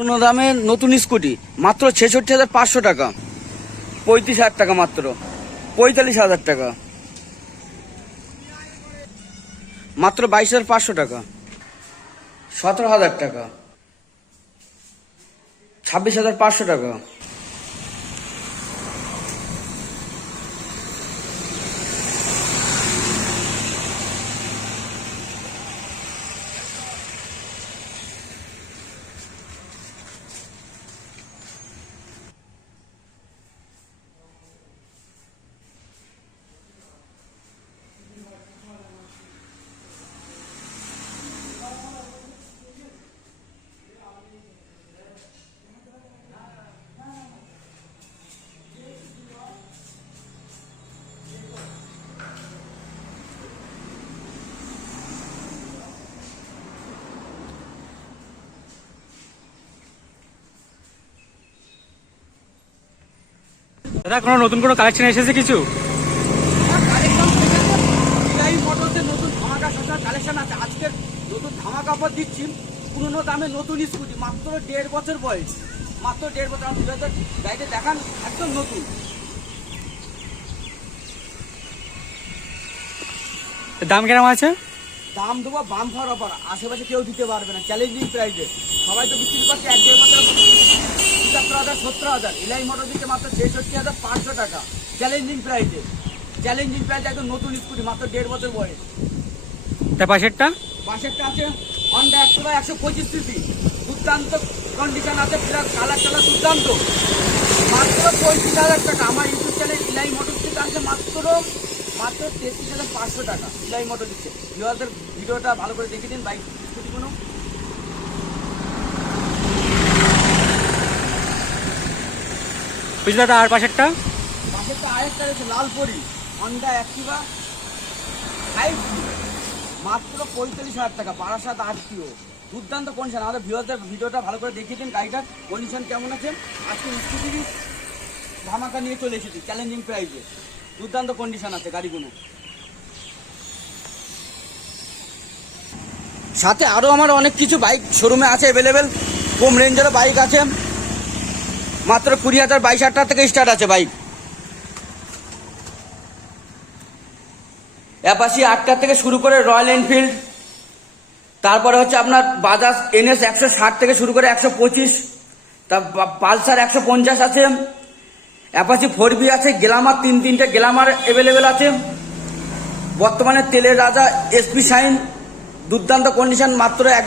পুরোনো দামে নতুন স্কুটি, মাত্র ছেষট্টি হাজার পাঁচশো টাকা। পঁয়ত্রিশ হাজার টাকা মাত্র, পঁয়তাল্লিশ হাজার টাকা। মাত্র বাইশ হাজার পাঁচশো টাকা, সতেরো হাজার টাকা। ছাব্বিশ হাজার পাঁচশো টাকা। দাদা কোনো নতুন কোনো কালেকশন এসেছে কিছু? নতুন ধামাকা কালেকশন আছে। আজকের নতুন ধামাকা অফার দিচ্ছি। পুরোনো দামে নতুন স্কুটি মাত্র দেড় বছর বয়স। মাত্র দেড় বছর দুই হাজার গাড়িতে দেখান একদম নতুন। দাম কীরকম আছে? দাম দেবো বাম ফার অফার আশেপাশে কেউ দিতে পারবে না। চ্যালেঞ্জিং প্রাইসে সবাই তো বিক্রি করছে এক দেড় বছর পঁচাত্তর হাজার সত্তর হাজার। ইলাই মোটর দিচ্ছে মাত্র ছেষট্টি হাজার পাঁচশো টাকা। চ্যালেঞ্জিং প্রাইসে চ্যালেঞ্জিং প্রাইস একদম নতুন স্কুটি মাত্র দেড় বছর বয়স। তার পাশেরটা? পাশেরটা আছে হন্ডা একশো বা একশো পঁচিশ সিসি। দুর্দান্ত কন্ডিশন আছে প্লাস কালার টালার দুর্দান্ত। মাত্র পঁয়ত্রিশ হাজার টাকা। আমার ইউটিউব চ্যানেল ইলাই মোটর থেকে আছে মাত্র মাত্র তেত্রিশ হাজার পাঁচশো টাকা। ইলাই মোটর দিচ্ছে। ভিডিওটা ভালো করে দেখে দিন বাইক স্কুটিগুলো বুঝলি আর পাশেরটা? হন্ডা অ্যাক্টিভা মাত্র পঁয়তাল্লিশ হাজার টাকা, বারাসাত কন্ডিশন ভিডিওটা ভালো করে দেখিয়ে দিন গাড়িটার কন্ডিশন কেমন ধামাকা নিয়ে চলে চ্যালেঞ্জিং প্রাইসে দুর্দান্ত কন্ডিশন আছে গাড়িগুলো। সাথে আরও আমার অনেক কিছু বাইক শোরুমে আছে অ্যাভেলেবেল কম রেঞ্জেরও বাইক আছে। মাত্র কুড়ি হাজার বাইশ হাজার থেকে স্টার্ট আছে বাইক অ্যাপাসি আটটা থেকে শুরু করে রয়্যাল এনফিল্ড তারপরে হচ্ছে আপনার বাজাজ এনএস একশো ষাট থেকে শুরু করে একশো পঁচিশ তার পালসার একশো পঞ্চাশ আছে অ্যাপাসি ফোর বি আছে, গ্লামার তিন তিনটে গ্লামার অ্যাভেলেবেল আছে, বর্তমানে তেলের রাজা এসপি শাইন দুর্দান্ত কন্ডিশন মাত্র এক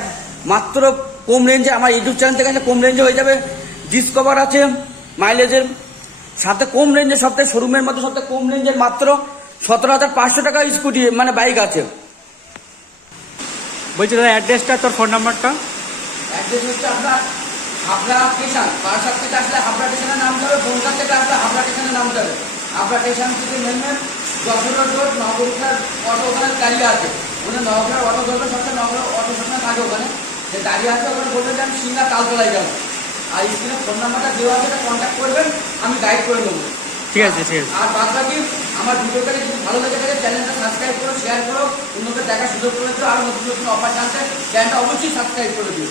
মাত্র কম রেঞ্জে আমার ইউটিউব চ্যানেল থেকে কম রেঞ্জে হয়ে যাবে। ডিসকভার আছে মাইলেজের সাথে কম রেঞ্জের সবথেকে শোরুমের মধ্যে সবথেকে কম রেঞ্জের মাত্র সতেরো হাজার পাঁচশো টাকা স্কুটি মানে বাইক আছে। বলছি দাদা অ্যাড্রেসটা তোর ফোন নাম্বারটা অ্যাড্রেস হচ্ছে আপনার হাবড়া স্টেশন বারাসাত থেকে আসলে হাবড়া স্টেশনে নামতে হবে বনগা থেকে আসলে হাবড়া স্টেশনে নামতে হবে হাবড়া স্টেশন থেকে নেমবেন যশোর রোড নবরূপার অটো ওখানে দাঁড়িয়ে আছে। ওখানে নবরূপার অটো ধরবে সবসময় নবরূপ অটো সবসময় থাকে ওখানে। যে দাঁড়িয়ে আছে ওখানে বলবেন যে আমি সিঙ্গা তালতলায় যাব। আর স্ক্রিনে ফোন নাম্বারটা দেওয়া আছে কন্ট্যাক্ট করবেন আমি গাইড করে নেব। ঠিক আছে ঠিক আছে। আর বাদ বাকি আমার ভিডিওটাকে যদি ভালো লেগে থাকে চ্যানেলটা সাবস্ক্রাইব করো শেয়ার করো অন্যকে দেখার সুযোগ করে দিও আর নতুন নতুন অফার জানতে চ্যানেলটা অবশ্যই সাবস্ক্রাইব করে দিও।